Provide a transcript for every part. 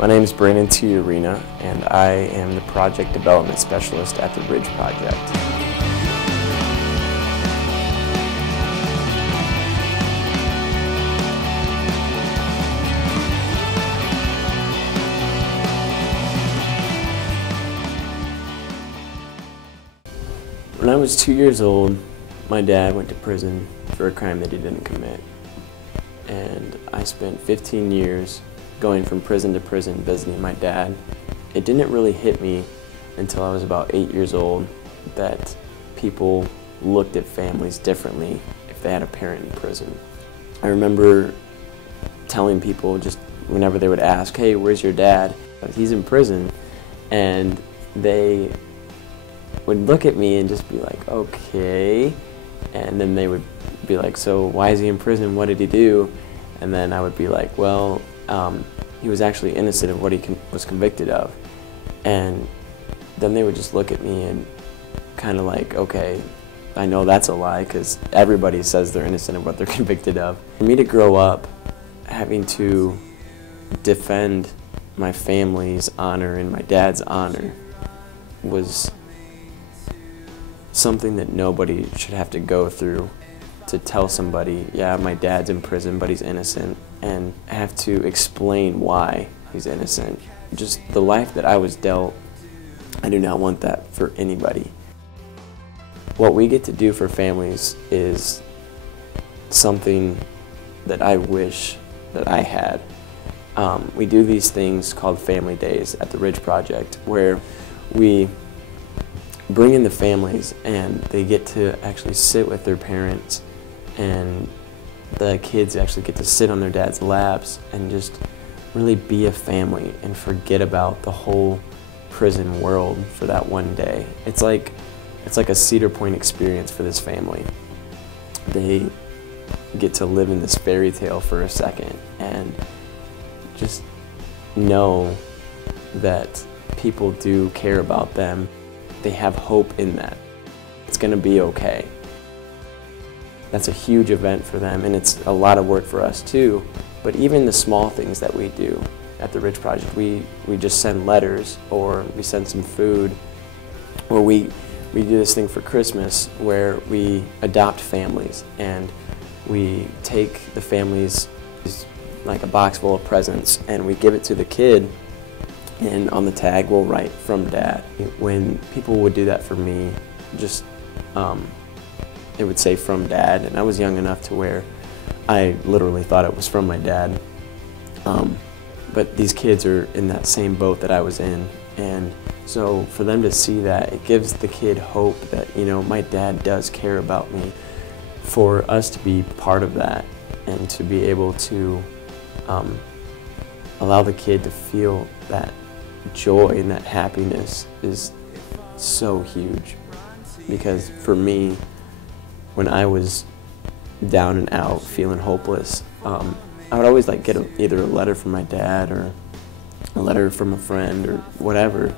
My name is Brandon Tijerina, and I am the Project Development Specialist at the Ridge Project. When I was 2 years old, my dad went to prison for a crime that he didn't commit. And I spent 15 years going from prison to prison visiting my dad. It didn't really hit me until I was about 8 years old that people looked at families differently if they had a parent in prison. I remember telling people just whenever they would ask, "Hey, where's your dad?" "He's in prison." And they would look at me and just be like, "Okay." And then they would be like, "So why is he in prison? What did he do?" And then I would be like, "Well, he was actually innocent of what he was convicted of." And then they would just look at me and kind of like, "Okay, I know that's a lie because everybody says they're innocent of what they're convicted of." For me to grow up having to defend my family's honor and my dad's honor was something that nobody should have to go through, to tell somebody, "Yeah, my dad's in prison, but he's innocent," and have to explain why he's innocent. Just the life that I was dealt, I do not want that for anybody. What we get to do for families is something that I wish that I had. We do these things called Family Days at the Ridge Project, where we bring in the families and they get to actually sit with their parents, and the kids actually get to sit on their dad's laps and just really be a family and forget about the whole prison world for that one day. It's like a Cedar Point experience for this family. They get to live in this fairy tale for a second and just know that people do care about them. They have hope in that. It's going to be okay. That's a huge event for them, and it's a lot of work for us too. But even the small things that we do at the Ridge Project, we just send letters, or we send some food, or we do this thing for Christmas where we adopt families, and we take the families, like a box full of presents, and we give it to the kid, and on the tag we'll write "from Dad." When people would do that for me, just it would say "from Dad," and I was young enough to where I literally thought it was from my dad. But these kids are in that same boat that I was in, and so for them to see that, it gives the kid hope that, you know, my dad does care about me. For us to be part of that and to be able to allow the kid to feel that joy and that happiness is so huge. Because for me, when I was down and out, feeling hopeless, I would always get either a letter from my dad or a letter from a friend or whatever,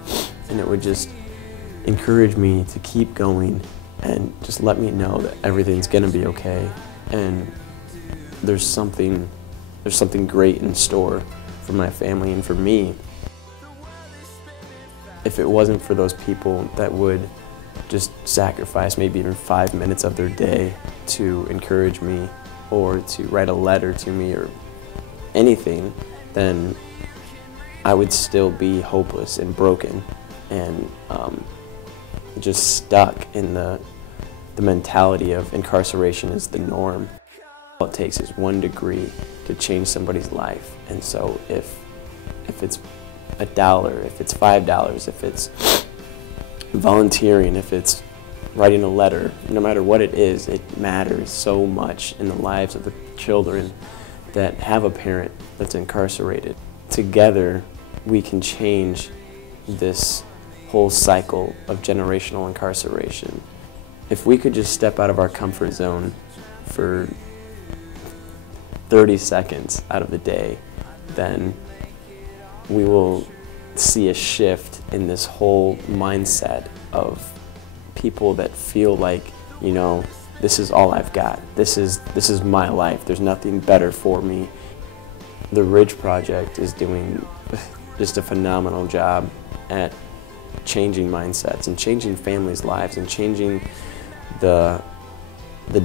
and it would just encourage me to keep going and just let me know that everything's gonna be okay, and there's something great in store for my family and for me. If it wasn't for those people that would just sacrifice maybe even 5 minutes of their day to encourage me or to write a letter to me or anything, then I would still be hopeless and broken and just stuck in the mentality of incarceration is the norm. All it takes is 1 degree to change somebody's life. And so if it's $1, if it's $5, if it's volunteering, if it's writing a letter, no matter what it is, it matters so much in the lives of the children that have a parent that's incarcerated. Together, we can change this whole cycle of generational incarceration. If we could just step out of our comfort zone for 30 seconds out of the day, then we will see a shift in this whole mindset of people that feel like, you know, this is all I've got. This is my life. There's nothing better for me. The Ridge Project is doing just a phenomenal job at changing mindsets and changing families' lives and changing the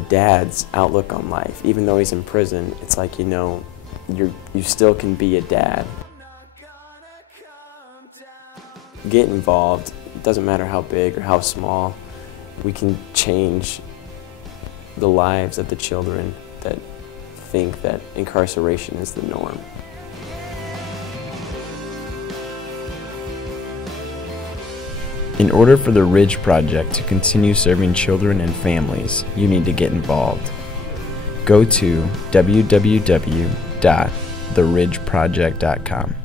dad's outlook on life. Even though he's in prison, it's like, you know, you still can be a dad. Get involved. It doesn't matter how big or how small. We can change the lives of the children that think that incarceration is the norm. In order for the Ridge Project to continue serving children and families, you need to get involved. Go to www.theridgeproject.com.